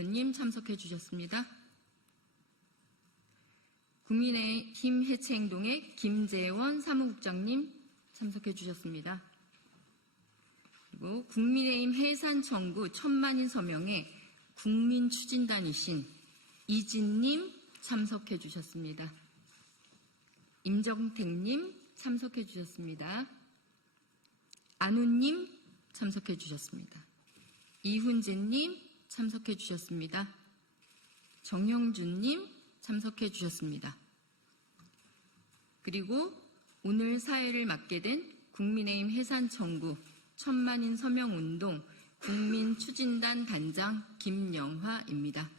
대표님 참석해 주셨습니다. 국민의힘 해체행동의 김재원 사무국장님 참석해 주셨습니다. 그리고 국민의힘 해산 청구 1000만인 서명에 국민추진단이신 이진님 참석해 주셨습니다. 임정택님 참석해 주셨습니다. 안우님 참석해 주셨습니다. 이훈재님 참석해 주셨습니다. 정형준님 참석해 주셨습니다. 그리고 오늘 사회를 맡게 된 국민의힘 해산 청구 1000만인 서명운동 국민추진단 단장 김영화입니다.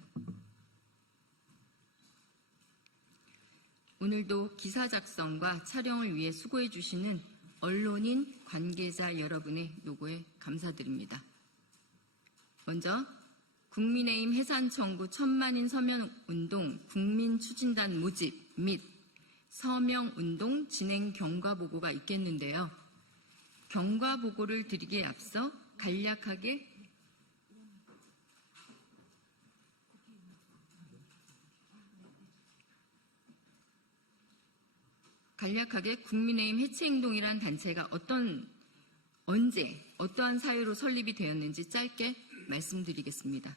오늘도 기사 작성과 촬영을 위해 수고해 주시는 언론인 관계자 여러분의 노고에 감사드립니다. 먼저 국민의힘 해산 청구 1000만인 서명운동 국민추진단 모집 및 서명운동 진행 경과보고가 있겠는데요. 경과보고를 드리기에 앞서 간략하게 국민의힘 해체행동이란 단체가 언제 어떠한 사유로 설립이 되었는지 짧게 말씀드리겠습니다.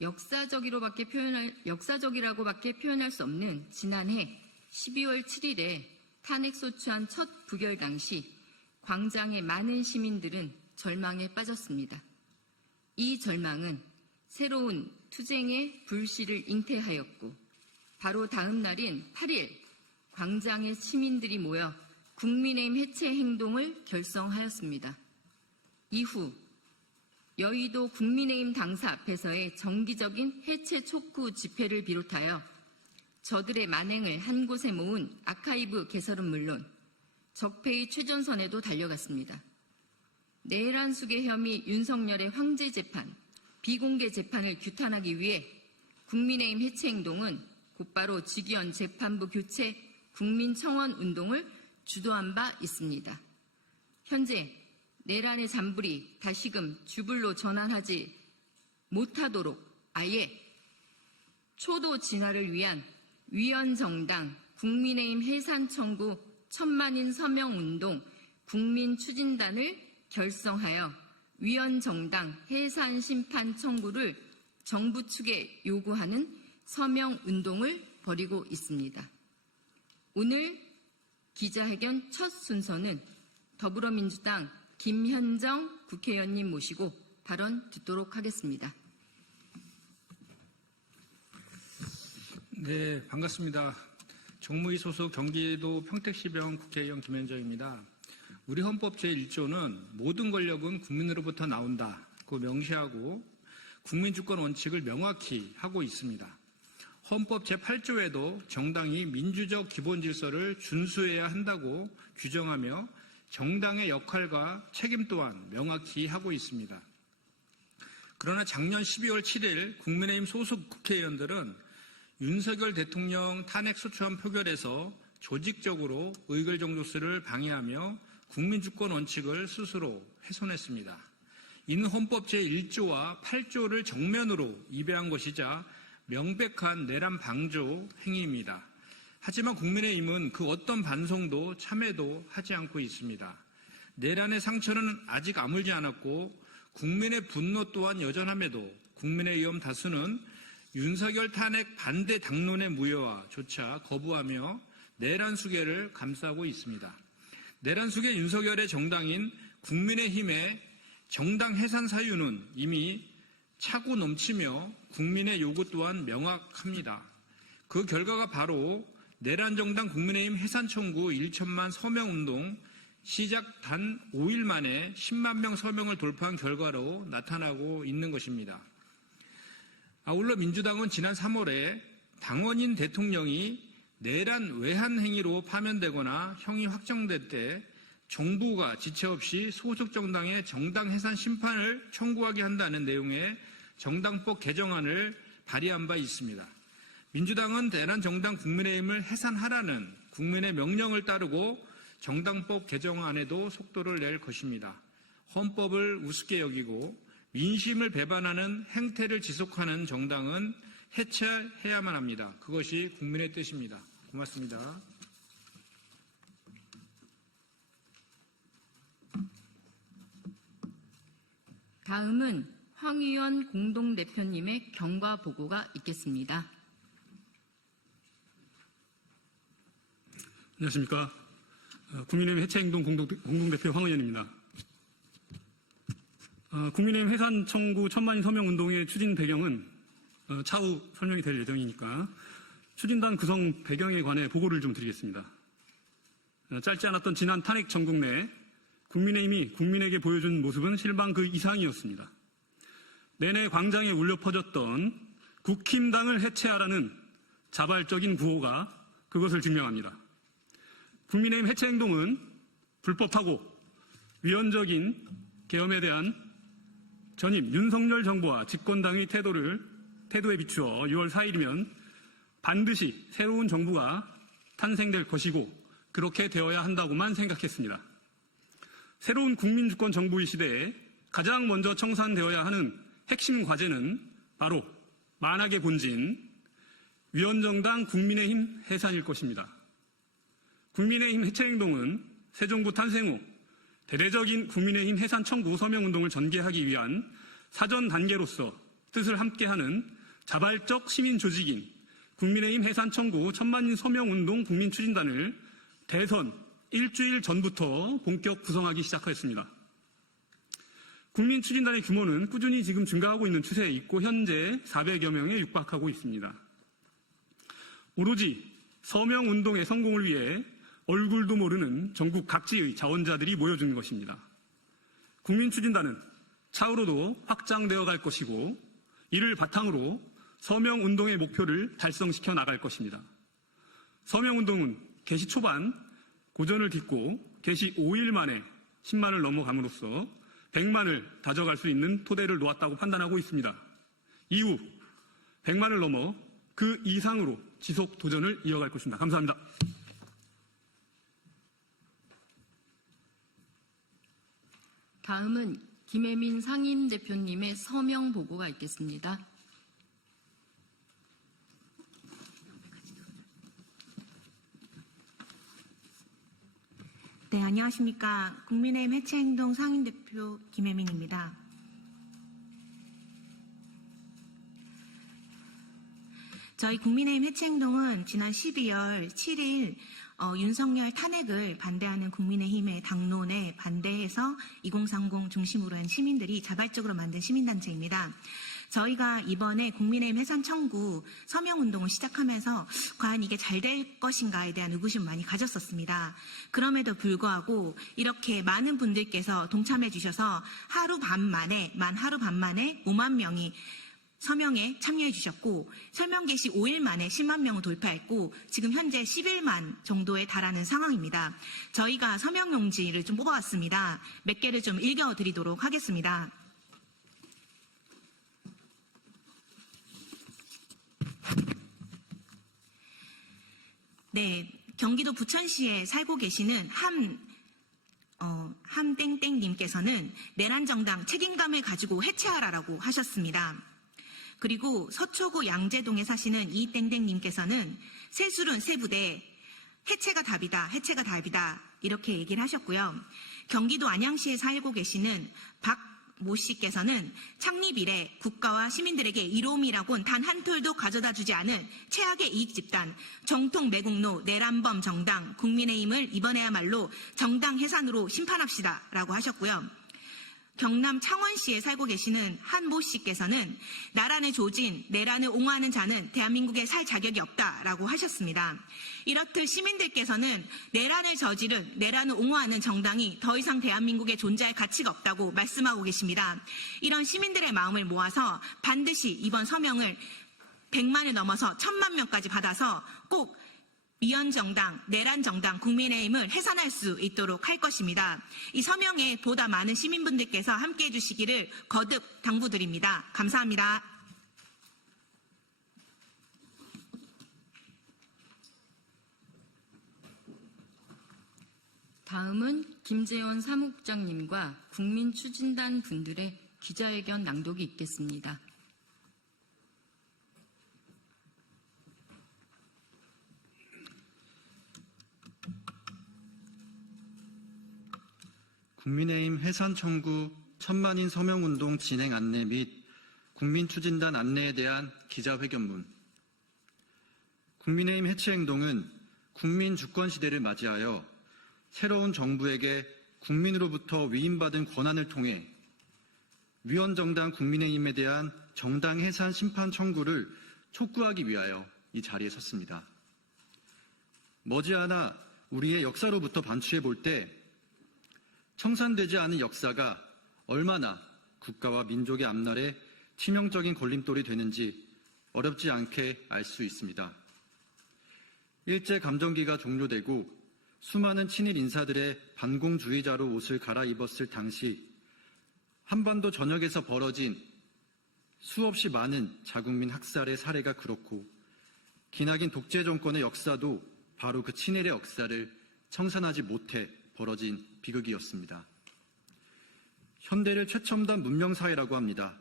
역사적이라고밖에 표현할 수 없는 지난해 12월 7일에 탄핵소추안 첫 부결 당시 광장의 많은 시민들은 절망에 빠졌습니다. 이 절망은 새로운 투쟁의 불씨를 잉태하였고 바로 다음 날인 8일 광장의 시민들이 모여 국민의힘 해체 행동을 결성하였습니다. 이후 여의도 국민의힘 당사 앞에서의 정기적인 해체 촉구 집회를 비롯하여 저들의 만행을 한 곳에 모은 아카이브 개설은 물론 적폐의 최전선에도 달려갔습니다. 내란숙의 혐의 윤석열의 황제 재판, 비공개 재판을 규탄하기 위해 국민의힘 해체 행동은 곧바로 직위원 재판부 교체 국민청원 운동을 주도한 바 있습니다. 현재 내란의 잔불이 다시금 주불로 전환하지 못하도록 아예 초도 진화를 위한 위헌정당 국민의힘 해산 청구 1000만인 서명운동 국민추진단을 결성하여 위헌정당 해산 심판 청구를 정부 측에 요구하는 서명운동을 벌이고 있습니다. 오늘 기자회견 첫 순서는 더불어민주당 김현정 국회의원님 모시고 발언 듣도록 하겠습니다. 네, 반갑습니다. 정무위 소속 경기도 평택시병 국회의원 김현정입니다. 우리 헌법 제1조는 모든 권력은 국민으로부터 나온다고 명시하고 국민주권 원칙을 명확히 하고 있습니다. 헌법 제8조에도 정당이 민주적 기본질서를 준수해야 한다고 규정하며 정당의 역할과 책임 또한 명확히 하고 있습니다. 그러나 작년 12월 7일 국민의힘 소속 국회의원들은 윤석열 대통령 탄핵소추안 표결에서 조직적으로 의결정족수를 방해하며 국민주권 원칙을 스스로 훼손했습니다. 이는 헌법 제1조와 8조를 정면으로 위배한 것이자 명백한 내란 방조 행위입니다. 하지만 국민의힘은 그 어떤 반성도 참회도 하지 않고 있습니다. 내란의 상처는 아직 아물지 않았고 국민의 분노 또한 여전함에도 국민의 의원 다수는 윤석열 탄핵 반대 당론의 무효화조차 거부하며 내란 수괴를 감싸고 있습니다. 내란 수괴 윤석열의 정당인 국민의힘의 정당 해산 사유는 이미 차고 넘치며 국민의 요구 또한 명확합니다. 그 결과가 바로 내란 정당 국민의힘 해산 청구 1천만 서명운동 시작 단 5일 만에 10만 명 서명을 돌파한 결과로 나타나고 있는 것입니다. 아울러 민주당은 지난 3월에 당원인 대통령이 내란 외환 행위로 파면되거나 형이 확정될 때 정부가 지체 없이 소속 정당의 정당 해산 심판을 청구하게 한다는 내용의 정당법 개정안을 발의한 바 있습니다. 민주당은 내란 정당 국민의힘을 해산하라는 국민의 명령을 따르고 정당법 개정안에도 속도를 낼 것입니다. 헌법을 우습게 여기고 민심을 배반하는 행태를 지속하는 정당은 해체해야만 합니다. 그것이 국민의 뜻입니다. 고맙습니다. 다음은 황의원 공동대표님의 경과 보고가 있겠습니다. 안녕하십니까. 국민의힘 해체행동 공동대표 황의원입니다. 국민의힘 해산 청구 1000만인 서명 운동의 추진 배경은 차후 설명이 될 예정이니까 추진단 구성 배경에 관해 보고를 좀 드리겠습니다. 짧지 않았던 지난 탄핵 전국 내 국민의힘이 국민에게 보여준 모습은 실망 그 이상이었습니다. 내내 광장에 울려 퍼졌던 국힘당을 해체하라는 자발적인 구호가 그것을 증명합니다. 국민의힘 해체행동은 불법하고 위헌적인 계엄에 대한 전임 윤석열 정부와 집권당의 태도에 비추어 6월 4일이면 반드시 새로운 정부가 탄생될 것이고 그렇게 되어야 한다고만 생각했습니다. 새로운 국민주권 정부의 시대에 가장 먼저 청산되어야 하는 핵심 과제는 바로 만악의 본진, 위헌정당 국민의힘 해산일 것입니다. 국민의힘 해체행동은 새 정부 탄생 후 대대적인 국민의힘 해산 청구 서명운동을 전개하기 위한 사전 단계로서 뜻을 함께하는 자발적 시민 조직인 국민의힘 해산 청구 1000만인 서명운동 국민추진단을 대선 일주일 전부터 본격 구성하기 시작하였습니다. 국민추진단의 규모는 꾸준히 지금 증가하고 있는 추세에 있고 현재 400여 명에 육박하고 있습니다. 오로지 서명운동의 성공을 위해 얼굴도 모르는 전국 각지의 자원자들이 모여주는 것입니다. 국민추진단은 차후로도 확장되어 갈 것이고 이를 바탕으로 서명운동의 목표를 달성시켜 나갈 것입니다. 서명운동은 개시 초반 고전을 딛고 개시 5일 만에 10만을 넘어감으로써 100만을 다져갈 수 있는 토대를 놓았다고 판단하고 있습니다. 이후 100만을 넘어 그 이상으로 지속 도전을 이어갈 것입니다. 감사합니다. 다음은 김혜민 상임대표님의 서명 보고가 있겠습니다. 네, 안녕하십니까. 국민의힘 해체행동 상임대표 김혜민입니다. 저희 국민의힘 해체행동은 지난 12월 7일 윤석열 탄핵을 반대하는 국민의힘의 당론에 반대해서 2030 중심으로 한 시민들이 자발적으로 만든 시민단체입니다. 저희가 이번에 국민의힘 해산 청구 서명운동을 시작하면서 과연 이게 잘 될 것인가에 대한 의구심을 많이 가졌었습니다. 그럼에도 불구하고 이렇게 많은 분들께서 동참해 주셔서 하루 반 만에 5만 명이 서명에 참여해 주셨고 서명 개시 5일 만에 10만 명을 돌파했고 지금 현재 11만 정도에 달하는 상황입니다. 저희가 서명 용지를 좀 뽑아왔습니다. 몇 개를 좀 읽어드리도록 하겠습니다. 네, 경기도 부천시에 살고 계시는 함땡땡님께서는 내란정당 책임감을 가지고 해체하라라고 하셨습니다. 그리고 서초구 양재동에 사시는 이땡땡님께서는 새술은 새부대 해체가 답이다 이렇게 얘기를 하셨고요. 경기도 안양시에 살고 계시는 박모 씨께서는 창립 이래 국가와 시민들에게 이로움이라곤 단 한 톨도 가져다 주지 않은 최악의 이익집단 정통 매국노 내란범 정당 국민의힘을 이번에야말로 정당 해산으로 심판합시다 라고 하셨고요. 경남 창원시에 살고 계시는 한모 씨께서는 나란을 조진, 내란을 옹호하는 자는 대한민국에 살 자격이 없다라고 하셨습니다. 이렇듯 시민들께서는 내란을 저지른, 내란을 옹호하는 정당이 더 이상 대한민국에 존재할 가치가 없다고 말씀하고 계십니다. 이런 시민들의 마음을 모아서 반드시 이번 서명을 100만을 넘어서 1000만 명까지 받아서 꼭 위헌정당, 내란정당, 국민의힘을 해산할 수 있도록 할 것입니다. 이 서명에 보다 많은 시민분들께서 함께해 주시기를 거듭 당부드립니다. 감사합니다. 다음은 김재원 사무국장님과 국민추진단 분들의 기자회견 낭독이 있겠습니다. 국민의힘 해산 청구 1000만인 서명운동 진행 안내 및 국민추진단 안내에 대한 기자회견문. 국민의힘 해체행동은 국민 주권 시대를 맞이하여 새로운 정부에게 국민으로부터 위임받은 권한을 통해 위원정당 국민의힘에 대한 정당 해산 심판 청구를 촉구하기 위하여 이 자리에 섰습니다. 머지않아 우리의 역사로부터 반추해 볼 때 청산되지 않은 역사가 얼마나 국가와 민족의 앞날에 치명적인 걸림돌이 되는지 어렵지 않게 알 수 있습니다. 일제 감정기가 종료되고 수많은 친일 인사들의 반공주의자로 옷을 갈아입었을 당시 한반도 전역에서 벌어진 수없이 많은 자국민 학살의 사례가 그렇고 기나긴 독재 정권의 역사도 바로 그 친일의 역사를 청산하지 못해 벌어진 비극이었습니다. 현대를 최첨단 문명사회라고 합니다.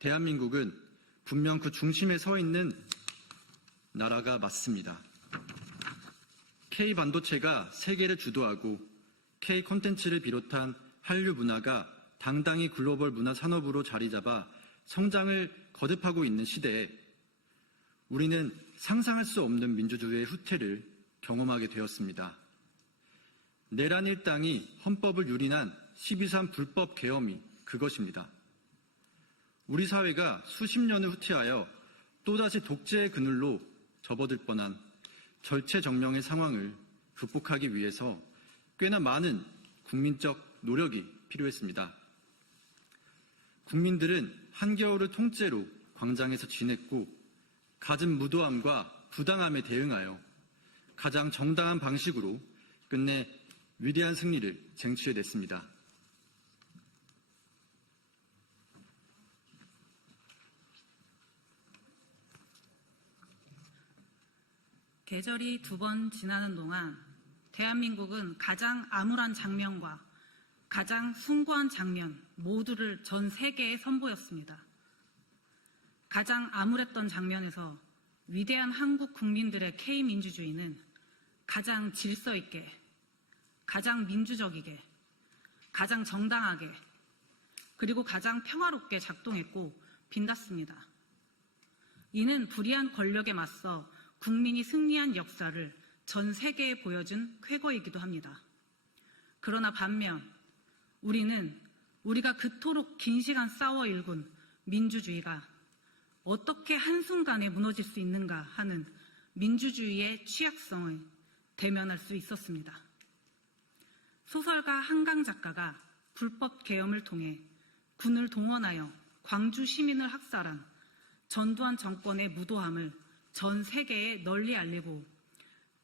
대한민국은 분명 그 중심에 서 있는 나라가 맞습니다. K반도체가 세계를 주도하고 K콘텐츠를 비롯한 한류 문화가 당당히 글로벌 문화 산업으로 자리 잡아 성장을 거듭하고 있는 시대에 우리는 상상할 수 없는 민주주의의 후퇴를 경험하게 되었습니다. 내란 일당이 헌법을 유린한 12.3 불법 계엄이 그것입니다. 우리 사회가 수십 년을 후퇴하여 또다시 독재의 그늘로 접어들 뻔한 절체정령의 상황을 극복하기 위해서 꽤나 많은 국민적 노력이 필요했습니다. 국민들은 한겨울을 통째로 광장에서 지냈고 갖은 무도함과 부당함에 대응하여 가장 정당한 방식으로 끝내 위대한 승리를 쟁취해냈습니다. 계절이 2번 지나는 동안 대한민국은 가장 암울한 장면과 가장 숭고한 장면 모두를 전 세계에 선보였습니다. 가장 암울했던 장면에서 위대한 한국 국민들의 K민주주의는 가장 질서 있게, 가장 민주적이게, 가장 정당하게, 그리고 가장 평화롭게 작동했고 빛났습니다. 이는 불의한 권력에 맞서 국민이 승리한 역사를 전 세계에 보여준 쾌거이기도 합니다. 그러나 반면 우리는 우리가 그토록 긴 시간 싸워 일군 민주주의가 어떻게 한순간에 무너질 수 있는가 하는 민주주의의 취약성을 대면할 수 있었습니다. 소설가 한강 작가가 불법 계엄을 통해 군을 동원하여 광주 시민을 학살한 전두환 정권의 무도함을 전 세계에 널리 알리고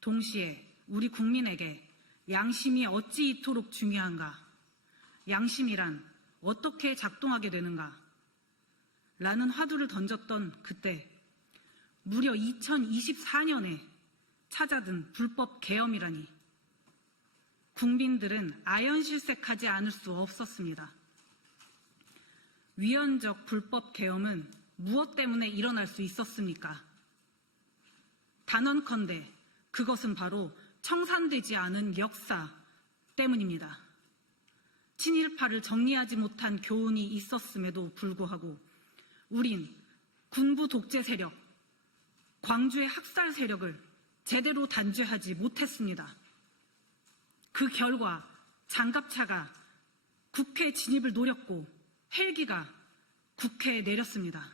동시에 우리 국민에게 양심이 어찌 이토록 중요한가, 양심이란 어떻게 작동하게 되는가 라는 화두를 던졌던 그때 무려 2024년에 찾아든 불법 계엄이라니 국민들은 아연실색하지 않을 수 없었습니다. 위헌적 불법 계엄은 무엇 때문에 일어날 수 있었습니까? 단언컨대 그것은 바로 청산되지 않은 역사 때문입니다. 친일파를 정리하지 못한 교훈이 있었음에도 불구하고 우린 군부 독재 세력, 광주의 학살 세력을 제대로 단죄하지 못했습니다. 그 결과 장갑차가 국회 진입을 노렸고 헬기가 국회에 내렸습니다.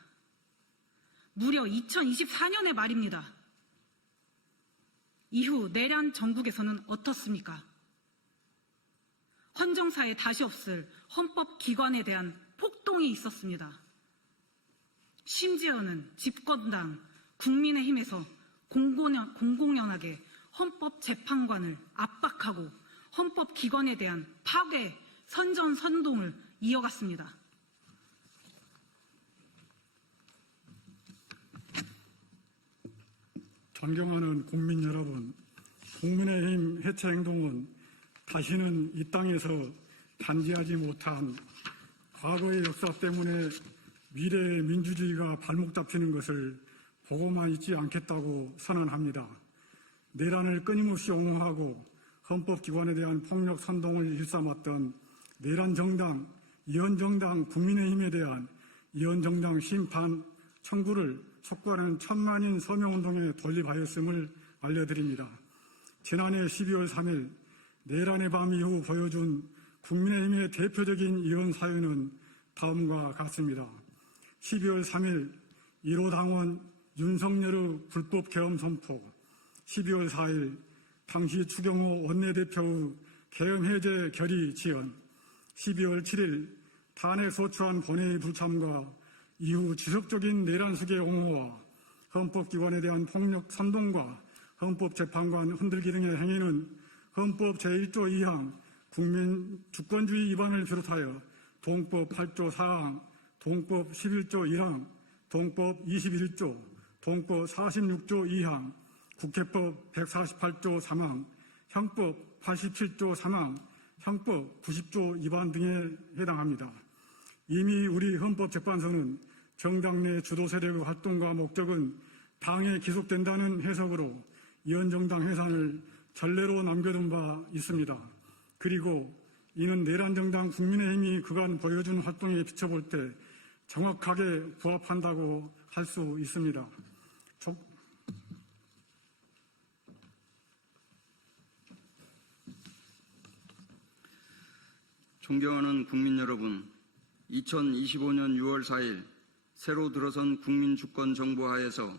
무려 2024년의 말입니다. 이후 내란 정국에서는 어떻습니까? 헌정사에 다시 없을 헌법기관에 대한 폭동이 있었습니다. 심지어는 집권당 국민의힘에서 공공연하게 헌법재판관을 압박하고 헌법기관에 대한 파괴, 선전선동을 이어갔습니다. 존경하는 국민 여러분, 국민의힘 해체행동은 다시는 이 땅에서 단죄하지 못한 과거의 역사 때문에 미래의 민주주의가 발목 잡히는 것을 보고만 있지 않겠다고 선언합니다. 내란을 끊임없이 옹호하고 헌법기관에 대한 폭력 선동을 일삼았던 내란정당, 이원정당 국민의힘에 대한 이원정당 심판 청구를 촉구하는 천만인 서명운동에 돌입하였음을 알려드립니다. 지난해 12월 3일 내란의 밤 이후 보여준 국민의힘의 대표적인 이원 사유는 다음과 같습니다. 12월 3일 1호 당원 윤석열의 불법 계엄 선포, 12월 4일 당시 추경호 원내대표의 계엄 해제 결의 지연, 12월 7일 탄핵 소추안 본회의 불참과 이후 지속적인 내란 수계 옹호와 헌법기관에 대한 폭력 선동과 헌법재판관 흔들기 등의 행위는 헌법 제1조 2항 국민 주권주의 위반을 비롯하여 동법 8조 4항, 동법 11조 1항, 동법 21조, 동법 46조 2항, 국회법 148조 3항, 형법 87조 3항, 형법 90조 위반 등에 해당합니다. 이미 우리 헌법재판소는 정당 내 주도 세력의 활동과 목적은 당에 기속된다는 해석으로 이원정당 해산을 전례로 남겨둔 바 있습니다. 그리고 이는 내란정당 국민의힘이 그간 보여준 활동에 비춰볼 때 정확하게 부합한다고 할 수 있습니다. 존경하는 국민 여러분, 2025년 6월 4일 새로 들어선 국민주권 정부 하에서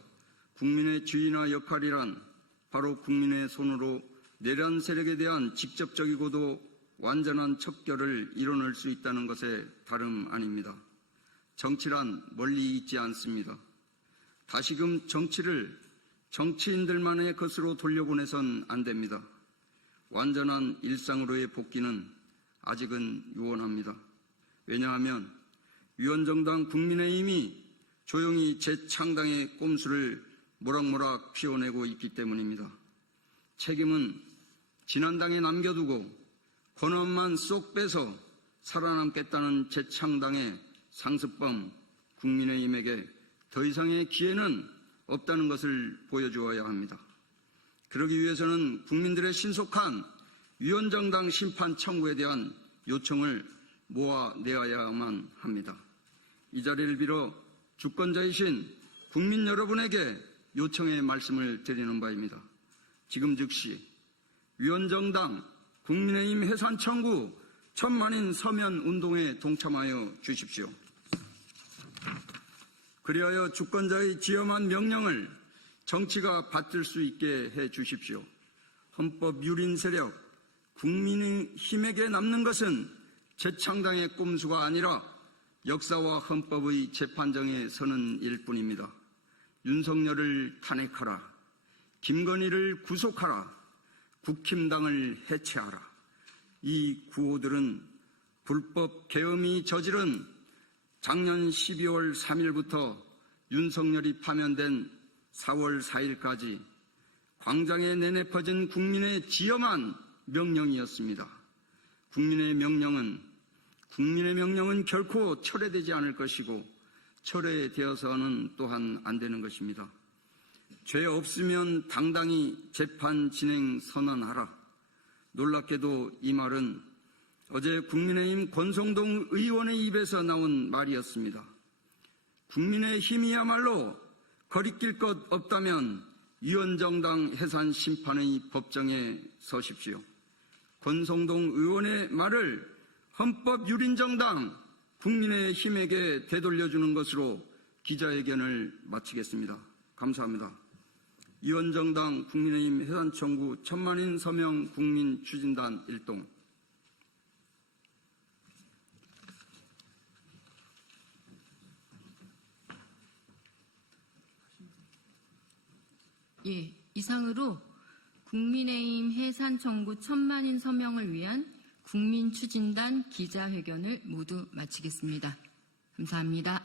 국민의 지위나 역할이란 바로 국민의 손으로 내란 세력에 대한 직접적이고도 완전한 척결을 이뤄낼 수 있다는 것에 다름 아닙니다. 정치란 멀리 있지 않습니다. 다시금 정치를 정치인들만의 것으로 돌려보내선 안 됩니다. 완전한 일상으로의 복귀는 아직은 유언합니다. 왜냐하면 위원정당 국민의힘이 조용히 재창당의 꼼수를 모락모락 피워내고 있기 때문입니다. 책임은 지난당에 남겨두고 권한만 쏙 빼서 살아남겠다는 재창당의 상습범 국민의힘에게 더 이상의 기회는 없다는 것을 보여주어야 합니다. 그러기 위해서는 국민들의 신속한 위원정당 심판 청구에 대한 요청을 모아내야만 합니다. 이 자리를 빌어 주권자이신 국민 여러분에게 요청의 말씀을 드리는 바입니다. 지금 즉시 위원정당 국민의힘 해산 청구 천만인 서면 운동에 동참하여 주십시오. 그리하여 주권자의 지엄한 명령을 정치가 받들 수 있게 해 주십시오. 헌법 유린 세력 국민의힘에게 남는 것은 재창당의 꼼수가 아니라 역사와 헌법의 재판정에 서는 일뿐입니다. 윤석열을 탄핵하라. 김건희를 구속하라. 국힘당을 해체하라. 이 구호들은 불법 계엄이 저지른 작년 12월 3일부터 윤석열이 파면된 4월 4일까지 광장에 내내퍼진 국민의 지엄한 명령이었습니다. 국민의 명령은 결코 철회되지 않을 것이고 철회되어서는 또한 안 되는 것입니다. 죄 없으면 당당히 재판 진행 선언하라. 놀랍게도 이 말은 어제 국민의힘 권성동 의원의 입에서 나온 말이었습니다. 국민의힘이야말로 거리낄 것 없다면 위원정당 해산 심판의 법정에 서십시오. 권성동 의원의 말을 헌법 유린정당 국민의힘에게 되돌려주는 것으로 기자회견을 마치겠습니다. 감사합니다. 위원정당 국민의힘 해산 청구 천만인 서명 국민 추진단 일동. 예, 이상으로 국민의힘 해산 청구 천만인 서명을 위한 국민추진단 기자회견을 모두 마치겠습니다. 감사합니다.